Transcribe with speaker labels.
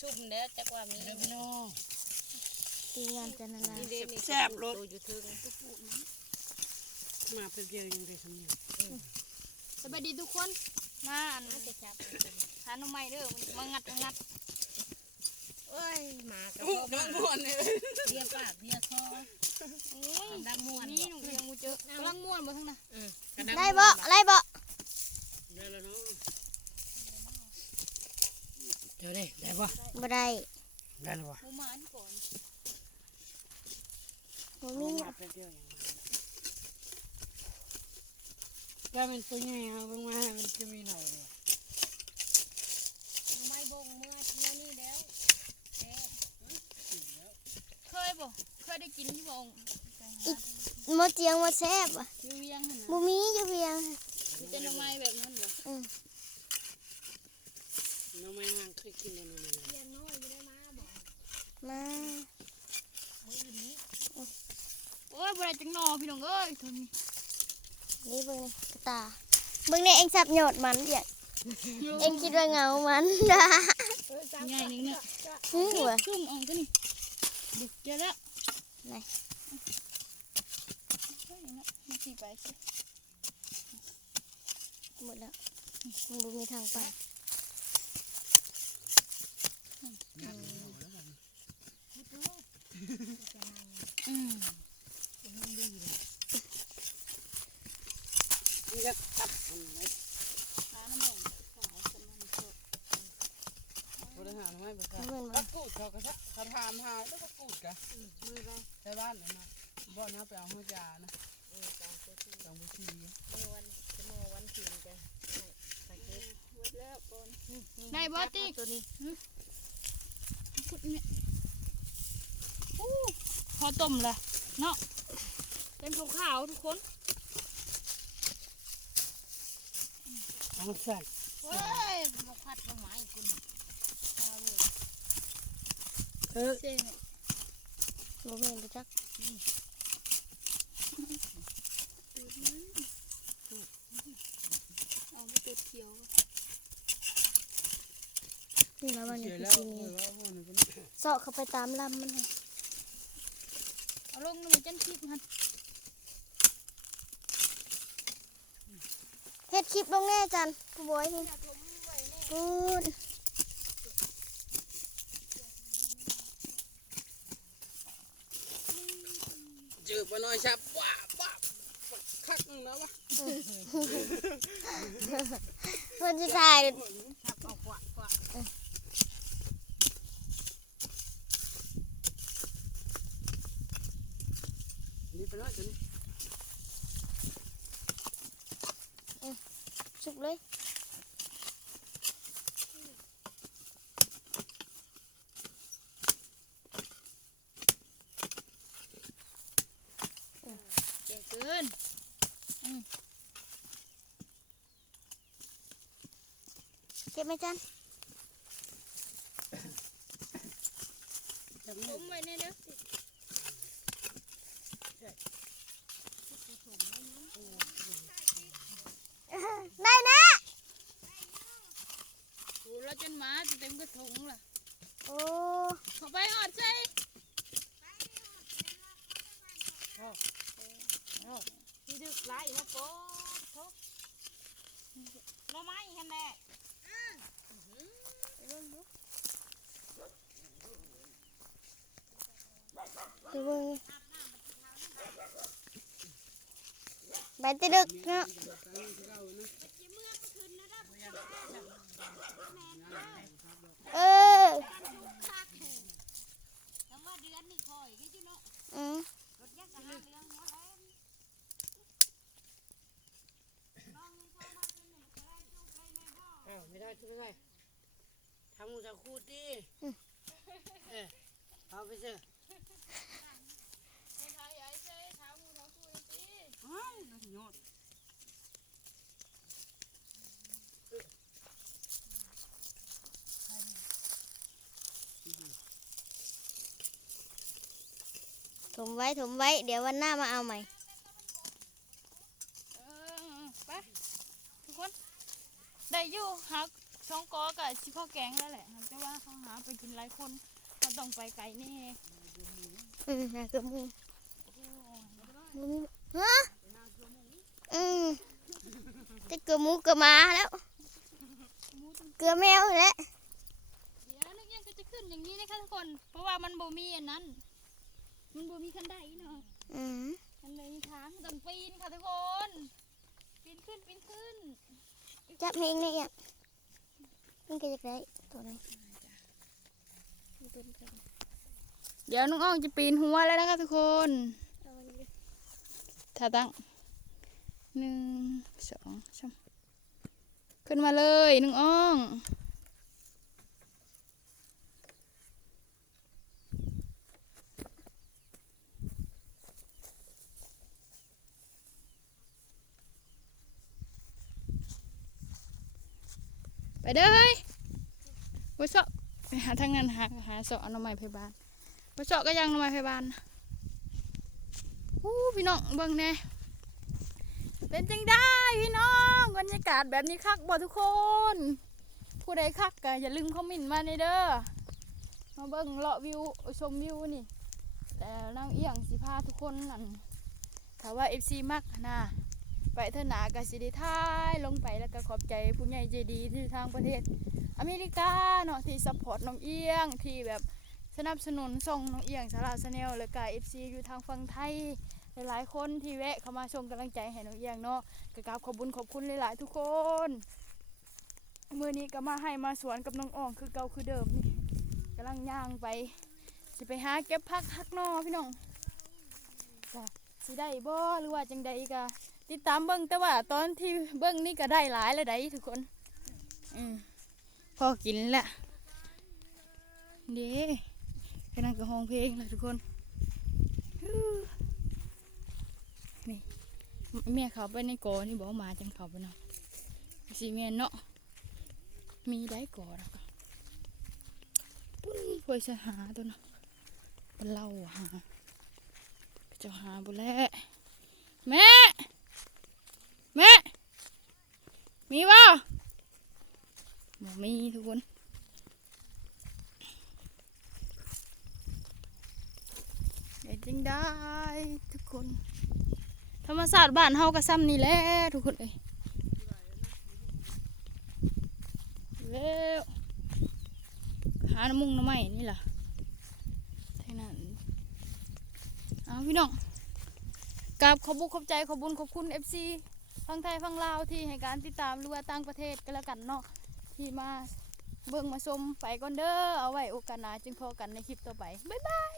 Speaker 1: ชุ่มแล้วจักว่ามี
Speaker 2: เด้อพี่น้อง
Speaker 3: ตีงานจันนานา
Speaker 1: นี่เด้นี่
Speaker 2: แซ่บรส
Speaker 1: ตัวอยู่ถึง
Speaker 2: มาเป็นเดียวยังได้สำเนียง
Speaker 3: สวัสดีทุกคนมาอันหาหน่อไม้เด้อมางัดมางัด
Speaker 1: เอ้ยหมากับ
Speaker 2: โอ้
Speaker 1: พ่อกำ
Speaker 2: ลัง
Speaker 1: มา
Speaker 2: ม่วนเลย
Speaker 1: เรียกปากเรียกคอ
Speaker 3: โอ้ย
Speaker 1: ดังม่วน
Speaker 3: นี่หนูยังมูเจอกำลังม่วนบ่ทั้งนั้น
Speaker 1: อืมกระดัง
Speaker 3: ได้บ่ได้บ่
Speaker 2: ได้แล้วเนาะเดี๋ยวดิได้ปะ
Speaker 3: บ่ได้
Speaker 2: ได้แล้วปะ
Speaker 3: บ่มาอันก่อน
Speaker 2: บ่มีมาเป็นเดียวยังถ้าเป็นตัวใหญ่เอาลงมามันจะมีหน่อยเดียว
Speaker 1: ไม่บงเมื่อเที่ยวนี้แล้วแท้
Speaker 3: เคยบ่เคยได้กินที่บ่อง
Speaker 4: มดเจียงมดแซ่บอะ
Speaker 3: อยู่เวียงหั่น
Speaker 4: บุ
Speaker 3: น่ะ
Speaker 4: มีอยู่เพียง
Speaker 3: มีแต่หน่อไม้แบบนั้นบ่
Speaker 2: น้องไม่ห่างเคยกินเลยน้องไม่ห่าง
Speaker 1: เที่ยวน้อยจะได้มาบอก
Speaker 4: มา
Speaker 1: มื้ออื่นนี้
Speaker 3: โอ้ยบ่ได้จังหนอพี่น้องเอ้ยเท่านี้
Speaker 4: นี่เบิ่งนี่กระตาเบิ่งในเอ็งสับหยอดมันเดี๋ยวเอ็งคิดว่าเหงามันด่า
Speaker 1: เออจ้า
Speaker 3: ใหญ่นึงเนี่ย
Speaker 4: หือหัว
Speaker 3: ซุ่มออกตัวนี้ดึกเจอแล้ว
Speaker 4: ไหน
Speaker 3: เฮ้ยเนาะมาสิไปสิ
Speaker 4: หมดแล้วมันบุมีทางไป
Speaker 3: อืม
Speaker 2: นี่ก็ตับมันไว้
Speaker 3: หาน้ำมันขาวสมันสด
Speaker 2: บริหาไม่ปรา
Speaker 4: เหมือน
Speaker 2: ก็
Speaker 4: ว่า
Speaker 2: กูดเขาก็ชะเขาถามหาแล้วก็กูดกัน
Speaker 1: มือเรา
Speaker 2: ใช้บ้านเลยนะบ่อนนะไปเอาหัวยานะ
Speaker 1: เออจ้าเจ้าที่
Speaker 2: สองบุชี
Speaker 1: เมื่อวันเมื่อวันที่จะให้สักเก็ต
Speaker 3: หมดแล้วก่อน
Speaker 1: นี่
Speaker 3: ได้บ่ติ๊ก
Speaker 1: ตัวนี้
Speaker 3: พอู้พอต้มละเนาะเป็นขาวๆทุกคน
Speaker 2: เอาสั่น
Speaker 1: เฮ้ยมาพัดมาหมายคุณข้าวเลย
Speaker 2: เออ
Speaker 3: เส้นเนี่ย
Speaker 4: บุมีไปจัก
Speaker 3: เอาไปตัวเขียว
Speaker 4: นี่นะวันนี้
Speaker 2: เสีย
Speaker 4: คือ
Speaker 2: แล้ว
Speaker 4: สี
Speaker 2: เอ
Speaker 4: นี้
Speaker 2: อว่าวันนี้เป็น
Speaker 4: เสาะเข้าไปตามลำมัน
Speaker 3: เอาลงน้ำมันจันคลิปมัน
Speaker 4: เฮ็ดคลิปลงแน่จันผู้บอยนี่พูด
Speaker 2: จืดไปหน่อยชับว้าว้าคักนึงนะวะ
Speaker 4: เพื่อนจะถ่าย
Speaker 1: ชับเอากวาดกวาด
Speaker 2: นี่ไปหน่อยจน
Speaker 4: สุกเลย
Speaker 3: เจ๋งเกิน
Speaker 4: เก็บไหมจัน
Speaker 2: จับมื
Speaker 3: ผ
Speaker 2: อ
Speaker 3: มไว้ในเด้อ
Speaker 4: ได้นะ
Speaker 3: โอ้เราจนหมาจะเต็มกระถงล่ะ
Speaker 4: โอ้
Speaker 3: เข้าไปหอดใจ
Speaker 1: ที่ดึก ไล่มาโป๊ดทุกเราไม้แค่แน่
Speaker 4: คือเบิ่งใบตะดึกเนาะ เออ
Speaker 1: แล้วว่าเดือนนี่คอยนี่จุเนาะ
Speaker 4: อืม
Speaker 1: รถยักษ์กับห้าเรื่องหัวแรง
Speaker 2: เอ้าไม่ได้ทุกไม่ได้ทำมูจะคูดดิเออเอาไปเถอะ
Speaker 3: ไทยไอ้ใจเท้ามูเท้าคุยสิ
Speaker 2: อ้าวนั่นยอด
Speaker 4: ถมไว้ถมไว้ เดี๋ยววันหน้ามาเอาใหม่
Speaker 3: เออไปทุกคน ได้อยู่หัก สองกอกับชิพ่อแกงแล้วแหละแต่ว่าเขาหาไปกินหลายคนเขาต้องไปไกลแน่
Speaker 4: อืมหาเกือบหมูบ่มีฮะอืมจะเกือบหมูเกือบหมาแล้วเกือบแมวแล้ว
Speaker 3: เดี๋ยวนักเรียนก็จะขึ้นอย่างนี้นะคะทุกคน เพราะว่ามันบ่มีอันนั้น มันบ่มีคันไดเนาะ
Speaker 4: อืม
Speaker 3: มันเลยมีทางต้องปีนค่ะทุกคนปีนขึ้นปีนขึ้น
Speaker 4: จับเพลงนี่อะ มันก็จะได้ตัวนี้
Speaker 3: เดี๋ยวน้องอ้องจะปีนหัวแล้วนะคะทุกคนท่าตั้งหนึ่งสองสามขึ้นมาเลยน้องอ้อง ไปเด้อเฮ้ยไปเสาะไปหาทางนั้นหาหาเสาะอนามัยพยาบาลไปเสาะก็ยังอนามัยพยาบาลนะอู้พี่น้องเบิ่งแน่เป็นจังได้พี่น้องบรรยากาศแบบนี้คักบ่ทุกคน ผู้ใดคักก็อย่าลืมคอมเมนต์มาในเด้อมาเบิ่งเลาะวิวชมวิวนี่แล้วนางเอียงสิพาทุกคนนั่นถ้าว่า FC มักนะ ไปเถอะหนากสิได้ท้ายลงไปแล้วก็ขอบใจผู้ใหญ่ใจดีที่ทางประเทศ อเมริกาเนาะที่ซัพพอร์ตน้องเอียงที่แบบสนับสนุนส่งน้องเอียงสาราสเนลแล้วก็เอฟซีอยู่ทางฝั่งไทยหลายๆคนที่แวะเข้ามาส่งกำลังใจให้น้องเอียงเนาะก็กราบขอบุญขอบคุณหลายๆทุกคนเมื่อนี้ก็มาให้มาสวนกับน้องอ่องคือเก่าคือเดิมนี่กำลังย่างไปสิไปหาเก็บผักฮักนอพี่น้องก็สิได้บ่หรือว่าจังใดก็ ติดตามเบิ้งแต่ว่าตอนที่เบิ้งนี่ก็ได้หลายเลยได้ทุกคนอืพอกินแหละเด้กำลังกับห้องเพลงเลยทุกคนนี่แม่เขาไปในกอนี่บอกมาจังเขาไปเนาะสีแม่นเนาะมีได้กอแล้วก็ปุ้นพื่อจะหาตัวเนาะเป็นเล่าหาเจะหาบุแล้วแม่ แม่ มีเปล่าบ่มีทุกคนเดี๋ยวจริงได้ทุกคน ธรรมศาสตร์บ้านเฮาก็ซ้ำนี่แหละทุกคนเอ้ยเร็วหาน้ำมุงน้ำไม้นี่ล่ะท่นั้นเอาพี่น้องกับขอบคุญขอบใจขอบุญขอบคุณ FC ฟังไทยฟังลาวที่ให้การติดตามหรือว่าต่างประเทศก็แล้วกันเนาะที่มาเบิ่งมาชมไปก่อนเด้อเอาไว้โอกาสหน้าจึงพอกันในคลิปต่อไปบ๊ายบาย